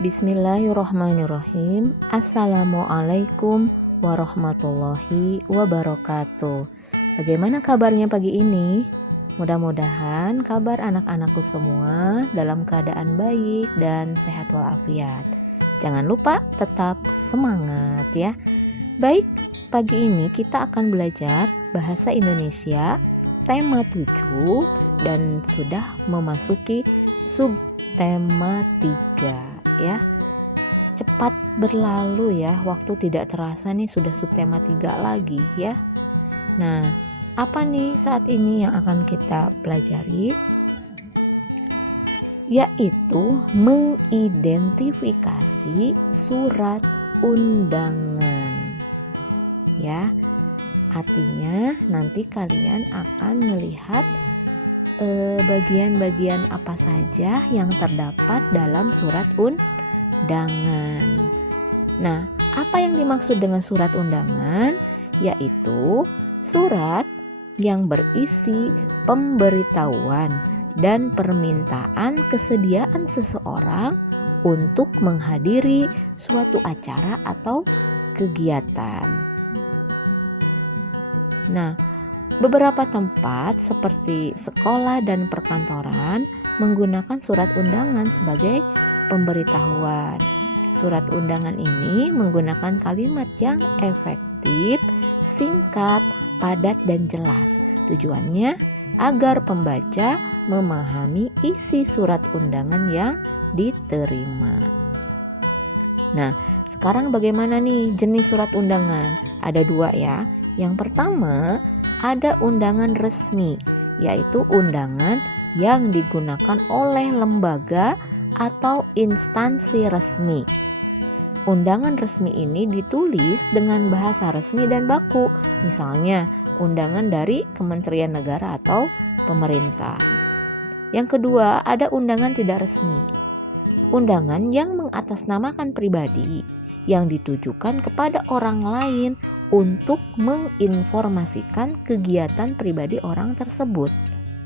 Bismillahirrahmanirrahim. Assalamualaikum warahmatullahi wabarakatuh. Bagaimana kabarnya pagi ini? Mudah-mudahan kabar anak-anakku semua dalam keadaan baik dan sehat walafiat. Jangan lupa tetap semangat ya. Baik, pagi ini kita akan belajar bahasa Indonesia tema 7 dan sudah memasuki subtema 3 ya. Cepat berlalu ya, waktu tidak terasa nih sudah subtema 3 lagi ya. Nah, apa nih saat ini yang akan kita pelajari? Yaitu mengidentifikasi surat undangan. Ya. Artinya nanti kalian akan melihat bagian-bagian apa saja yang terdapat dalam surat undangan. Nah, apa yang dimaksud dengan surat undangan? Yaitu surat yang berisi pemberitahuan dan permintaan kesediaan seseorang untuk menghadiri suatu acara atau kegiatan. Nah, beberapa tempat seperti sekolah dan perkantoran menggunakan surat undangan sebagai pemberitahuan. Surat undangan ini menggunakan kalimat yang efektif, singkat, padat, dan jelas. Tujuannya agar pembaca memahami isi surat undangan yang diterima. Nah, sekarang bagaimana nih jenis surat undangan? Ada 2 ya. Yang pertama, ada undangan resmi, yaitu undangan yang digunakan oleh lembaga atau instansi resmi. Undangan resmi ini ditulis dengan bahasa resmi dan baku, misalnya undangan dari Kementerian Negara atau pemerintah. Yang kedua, ada undangan tidak resmi. Undangan yang mengatasnamakan pribadi yang ditujukan kepada orang lain untuk menginformasikan kegiatan pribadi orang tersebut.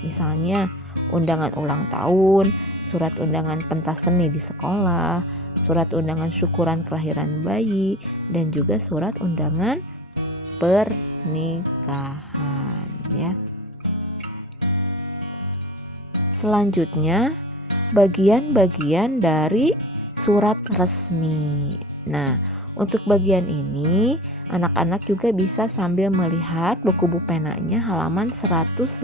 Misalnya, undangan ulang tahun, surat undangan pentas seni di sekolah, surat undangan syukuran kelahiran bayi, dan juga surat undangan pernikahan ya. Selanjutnya, bagian-bagian dari surat resmi. Nah, untuk bagian ini anak-anak juga bisa sambil melihat buku penanya halaman 152.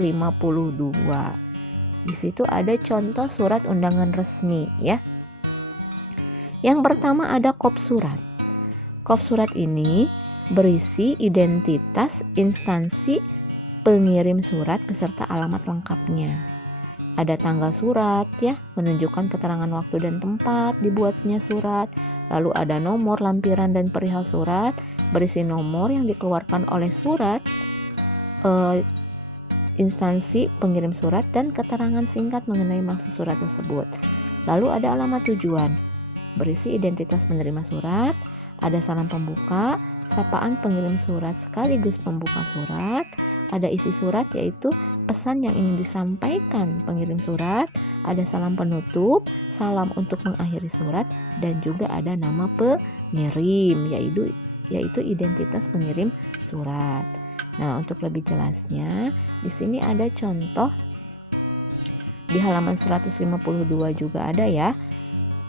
Di situ ada contoh surat undangan resmi ya. Yang pertama ada kop surat. Kop surat ini berisi identitas instansi pengirim surat beserta alamat lengkapnya. Ada tanggal surat ya, menunjukkan keterangan waktu dan tempat dibuatnya surat. Lalu ada nomor lampiran dan perihal surat, berisi nomor yang dikeluarkan oleh surat, instansi pengirim surat, dan keterangan singkat mengenai maksud surat tersebut. Lalu ada alamat tujuan, berisi identitas penerima surat, ada salam pembuka, sapaan pengirim surat sekaligus pembuka surat, ada isi surat yaitu pesan yang ingin disampaikan pengirim surat, ada salam penutup, salam untuk mengakhiri surat, dan juga ada nama pengirim yaitu identitas pengirim surat. Nah, untuk lebih jelasnya di sini ada contoh di halaman 152 juga ada ya,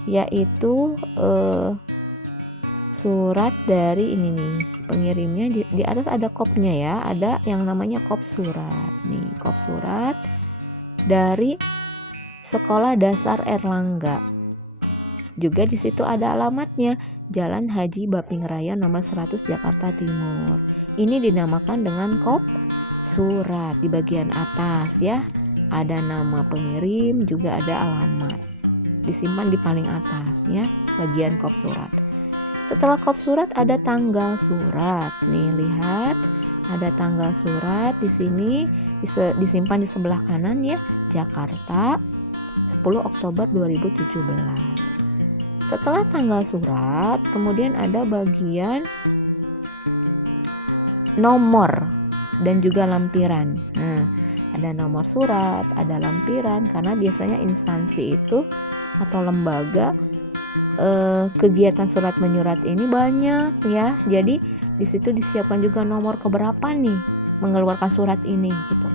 yaitu surat dari ini nih, pengirimnya di atas ada kopnya ya, ada yang namanya kop surat. Nih, kop surat dari Sekolah Dasar Erlangga. Juga di situ ada alamatnya, Jalan Haji Baping Raya nomor 100 Jakarta Timur. Ini dinamakan dengan kop surat. Di bagian atas ya, ada nama pengirim, juga ada alamat. Disimpan di paling atas ya, bagian kop surat. Setelah kop surat ada tanggal surat. Nih, lihat ada tanggal surat di sini disimpan di sebelah kanan ya, Jakarta 10 Oktober 2017. Setelah tanggal surat, kemudian ada bagian nomor dan juga lampiran. Nah, ada nomor surat, ada lampiran, karena biasanya instansi itu atau lembaga kegiatan surat menyurat ini banyak ya. Jadi di situ disiapkan juga nomor keberapa nih mengeluarkan surat ini gitu.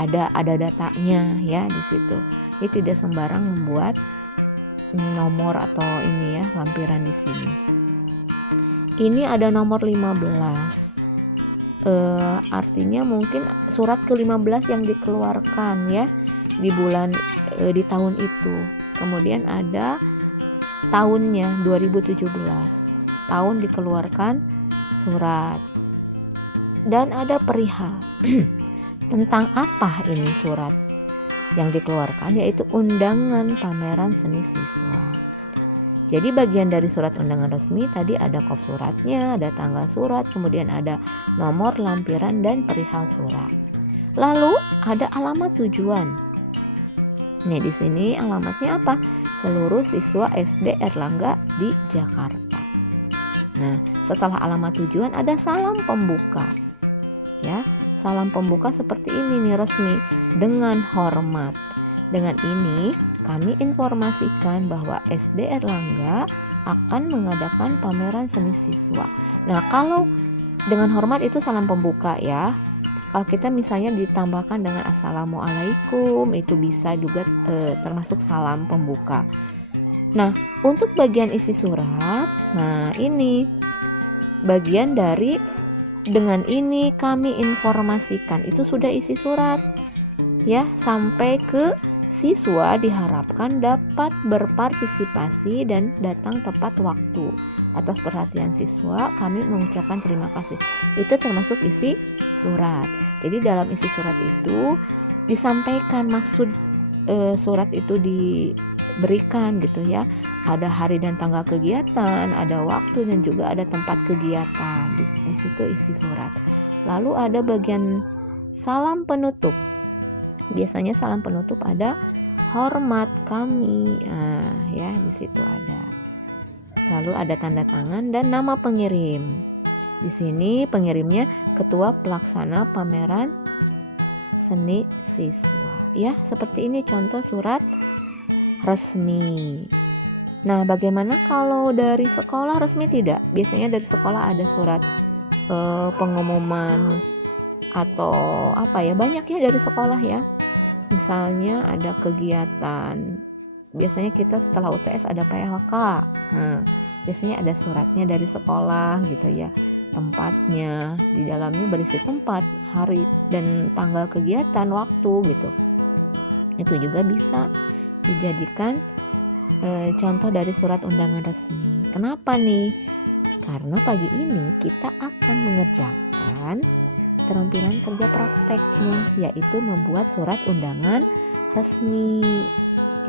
Ada datanya ya di situ. Jadi tidak sembarang membuat nomor atau ini ya lampiran di sini. Ini ada nomor 15. Artinya mungkin surat ke-15 yang dikeluarkan ya di bulan di tahun itu. Kemudian ada tahunnya 2017. Tahun dikeluarkan surat. Dan ada perihal tentang apa ini surat yang dikeluarkan, yaitu undangan pameran seni siswa. Jadi bagian dari surat undangan resmi tadi ada kop suratnya, ada tanggal surat, kemudian ada nomor lampiran dan perihal surat. Lalu ada alamat tujuan. Nih di sini alamatnya apa? Seluruh siswa SD Erlangga di Jakarta. Nah, setelah alamat tujuan ada salam pembuka. Ya, salam pembuka seperti ini nih resmi, dengan hormat. Dengan ini kami informasikan bahwa SD Erlangga akan mengadakan pameran seni siswa. Nah, kalau dengan hormat itu salam pembuka ya. Kalau kita misalnya ditambahkan dengan assalamualaikum, itu bisa juga termasuk salam pembuka. Nah, untuk bagian isi surat, nah ini bagian dari dengan ini kami informasikan, itu sudah isi surat ya, sampai ke siswa diharapkan dapat berpartisipasi dan datang tepat waktu. Atas perhatian siswa kami mengucapkan terima kasih. Itu termasuk isi surat. Jadi dalam isi surat itu disampaikan maksud surat itu diberikan gitu ya. Ada hari dan tanggal kegiatan, ada waktu dan juga ada tempat kegiatan. Di situ isi surat. Lalu ada bagian salam penutup. Biasanya salam penutup ada hormat kami. Nah, ya di situ ada. Lalu ada tanda tangan dan nama pengirim. Di sini pengirimnya ketua pelaksana pameran seni siswa. Ya, seperti ini contoh surat resmi. Nah, bagaimana kalau dari sekolah resmi tidak? Biasanya dari sekolah ada surat pengumuman atau apa ya, banyak ya dari sekolah ya. Misalnya ada kegiatan, biasanya kita setelah UTS ada PLK. Nah, biasanya ada suratnya dari sekolah gitu ya. Tempatnya, di dalamnya berisi tempat, hari dan tanggal kegiatan, waktu gitu. Itu juga bisa dijadikan contoh dari surat undangan resmi. Kenapa nih? Karena pagi ini kita akan mengerjakan keterampilan kerja prakteknya, yaitu membuat surat undangan resmi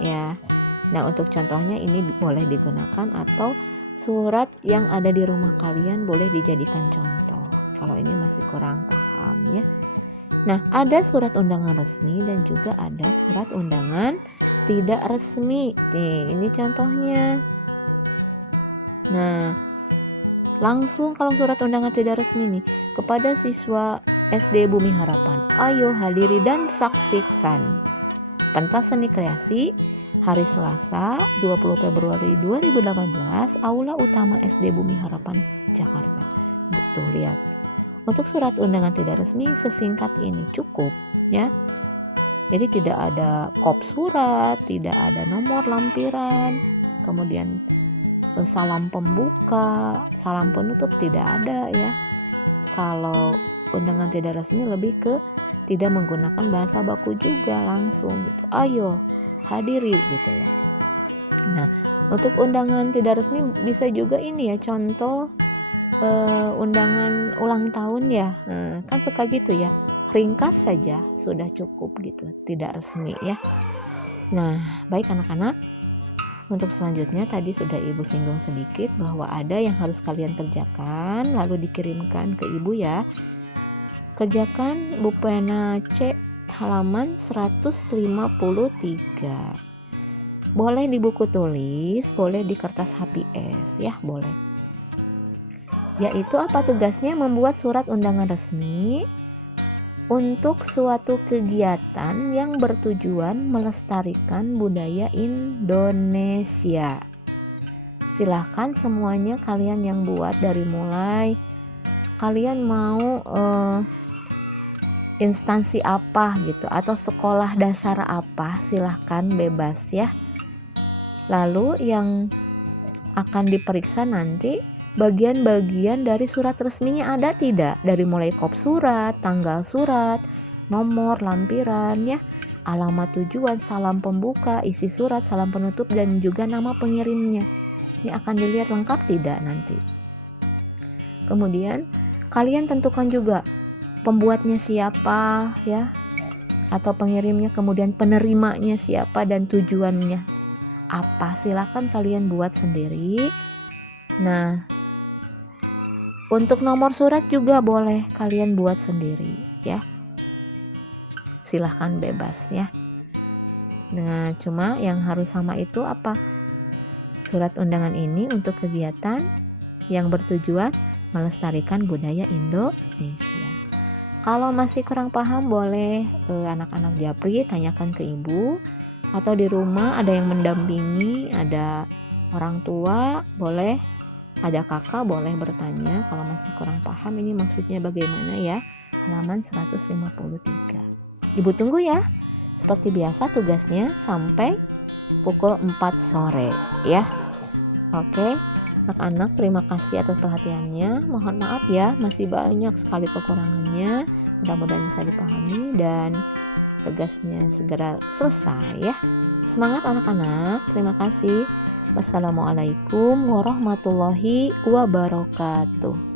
ya. Nah, untuk contohnya ini boleh digunakan, atau surat yang ada di rumah kalian boleh dijadikan contoh kalau ini masih kurang paham ya. Nah, ada surat undangan resmi dan juga ada surat undangan tidak resmi. Nih, ini contohnya. Nah, langsung kalau surat undangan tidak resmi nih, kepada siswa SD Bumi Harapan, ayo hadiri dan saksikan pentas seni kreasi hari Selasa 20 Februari 2018, Aula Utama SD Bumi Harapan, Jakarta. Betul, lihat. Untuk surat undangan tidak resmi sesingkat ini cukup ya. Jadi tidak ada kop surat, tidak ada nomor lampiran, kemudian salam pembuka, salam penutup tidak ada ya. Kalau undangan tidak resmi lebih ke tidak menggunakan bahasa baku juga, langsung gitu. Ayo hadiri gitu ya. Nah, untuk undangan tidak resmi bisa juga ini ya, contoh undangan ulang tahun ya. Kan suka gitu ya, ringkas saja sudah cukup gitu, tidak resmi ya. Nah, baik anak-anak, untuk selanjutnya tadi sudah Ibu singgung sedikit bahwa ada yang harus kalian kerjakan lalu dikirimkan ke Ibu ya. Kerjakan Bu Pena C halaman 153. Boleh di buku tulis, boleh di kertas HPS ya, boleh. Yaitu apa tugasnya? Membuat surat undangan resmi untuk suatu kegiatan yang bertujuan melestarikan budaya Indonesia. Silahkan semuanya kalian yang buat dari mulai kalian mau instansi apa gitu atau sekolah dasar apa, silahkan bebas ya. Lalu yang akan diperiksa nanti bagian-bagian dari surat resminya ada tidak, dari mulai kop surat, tanggal surat, nomor lampiran ya, alamat tujuan, salam pembuka, isi surat, salam penutup, dan juga nama pengirimnya. Ini akan dilihat lengkap tidak nanti. Kemudian kalian tentukan juga pembuatnya siapa ya, atau pengirimnya, kemudian penerimanya siapa dan tujuannya apa, silakan kalian buat sendiri. Nah, untuk nomor surat juga boleh kalian buat sendiri ya. Silahkan bebas ya. Nah, cuma yang harus sama itu apa? Surat undangan ini untuk kegiatan yang bertujuan melestarikan budaya Indonesia. Kalau masih kurang paham boleh anak-anak Japri tanyakan ke ibu, atau di rumah ada yang mendampingi, ada orang tua boleh, ada kakak boleh bertanya kalau masih kurang paham ini maksudnya bagaimana ya. Halaman 153. Ibu tunggu ya. Seperti biasa tugasnya sampai pukul 4 sore ya. Oke, anak-anak terima kasih atas perhatiannya. Mohon maaf ya, masih banyak sekali kekurangannya. Mudah-mudahan bisa dipahami dan tugasnya segera selesai ya. Semangat anak-anak. Terima kasih. Wassalamualaikum warahmatullahi wabarakatuh.